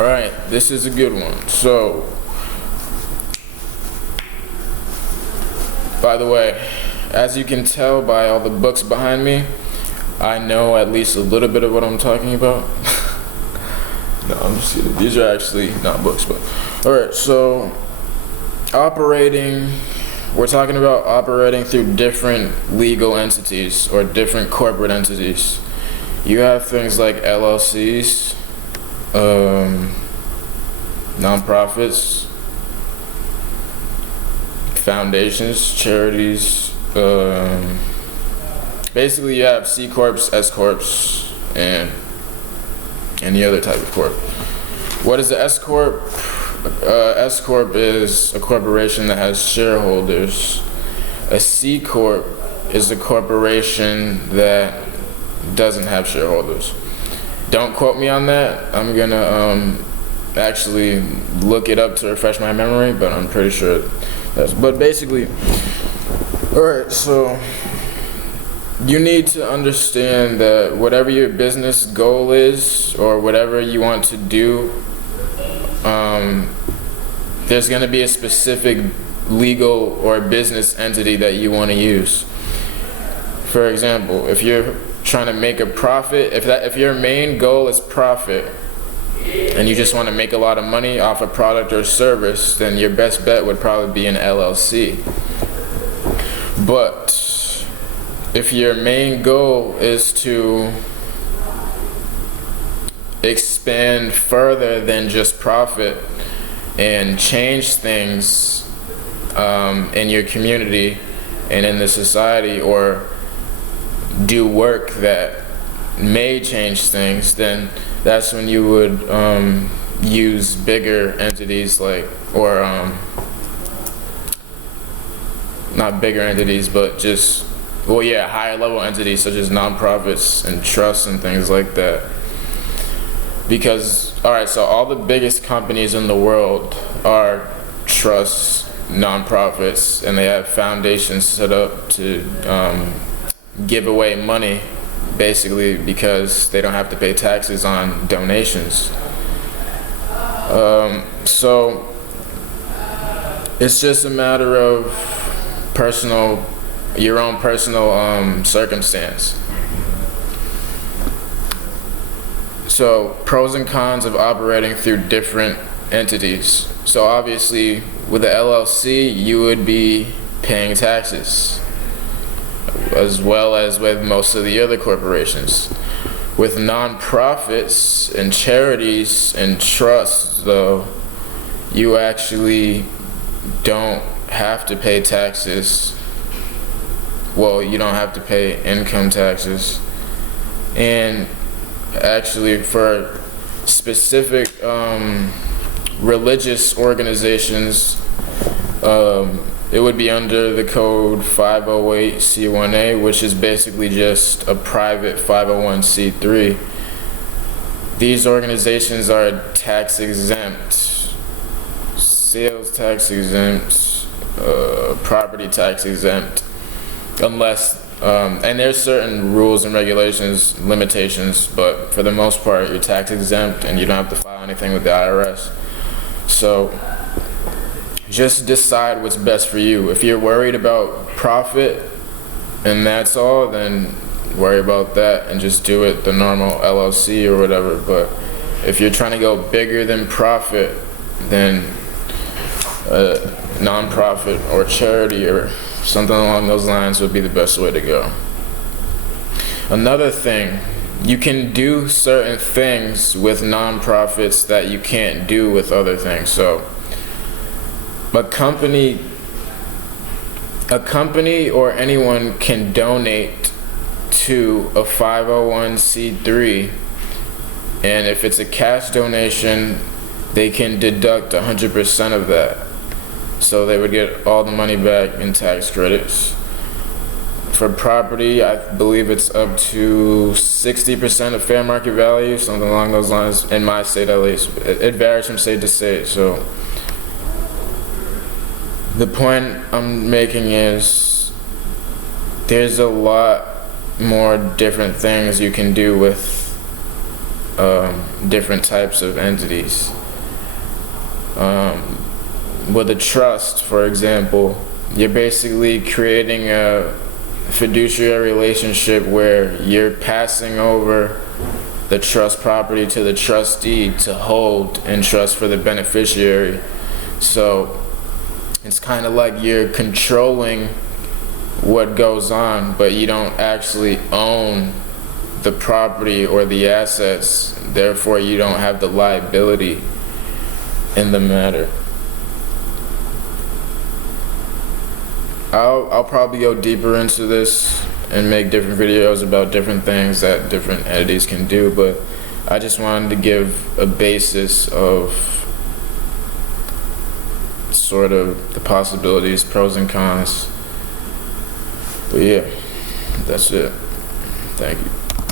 Alright, this is a good one. So, by the way, as you can tell by all the books behind me, I know at least a little bit of what I'm talking about. No, I'm just kidding. These are actually not books, but alright, so we're talking about operating through different legal entities or different corporate entities. You have things like LLCs, nonprofits, foundations, charities. Basically, you have C corps, S corps, and any other type of corp. What is the S corp? S corp is a corporation that has shareholders. A C corp is a corporation that doesn't have shareholders. Don't quote me on that. I'm gonna actually look it up to refresh my memory, but I'm pretty sure but basically, alright, so you need to understand that whatever your business goal is or whatever you want to do, there's going to be a specific legal or business entity that you want to use. For example, if you're trying to make a profit, if your main goal is profit and you just want to make a lot of money off a product or service, then your best bet would probably be an LLC. But if your main goal is to expand further than just profit and change things in your community and in the society, or do work that may change things, then that's when you would use bigger entities not bigger entities, but just, higher level entities such as nonprofits and trusts and things like that. Because, so all the biggest companies in the world are trusts, nonprofits, and they have foundations set up to give away money, basically because they don't have to pay taxes on donations. So it's just a matter of your own personal circumstance. So pros and cons of operating through different entities. So obviously with the LLC, you would be paying taxes, as well as with most of the other corporations. With nonprofits and charities and trusts, though, you actually don't have to pay taxes. Well, you don't have to pay income taxes. And actually for specific religious organizations, it would be under the code 508C1A, which is basically just a private 501c3. These organizations are tax exempt, sales tax exempt, property tax exempt, unless, and there's certain rules and regulations, limitations, but for the most part, you're tax exempt and you don't have to file anything with the IRS. So just decide what's best for you. If you're worried about profit and that's all, then worry about that and just do it the normal LLC or whatever. But if you're trying to go bigger than profit, then non-profit or charity or something along those lines would be the best way to go. Another thing, you can do certain things with non-profits that you can't do with other things. So a company or anyone can donate to a 501c3, and if it's a cash donation, they can deduct 100% of that. So they would get all the money back in tax credits. For property, I believe it's up to 60% of fair market value, something along those lines, in my state at least. It varies from state to state. So the point I'm making is there's a lot more different things you can do with different types of entities. With a trust, for example, you're basically creating a fiduciary relationship where you're passing over the trust property to the trustee to hold in trust for the beneficiary. So it's kind of like you're controlling what goes on, but you don't actually own the property or the assets. Therefore, you don't have the liability in the matter. I'll probably go deeper into this and make different videos about different things that different entities can do, but I just wanted to give a basis of sort of the possibilities, pros and cons. But yeah, that's it. Thank you.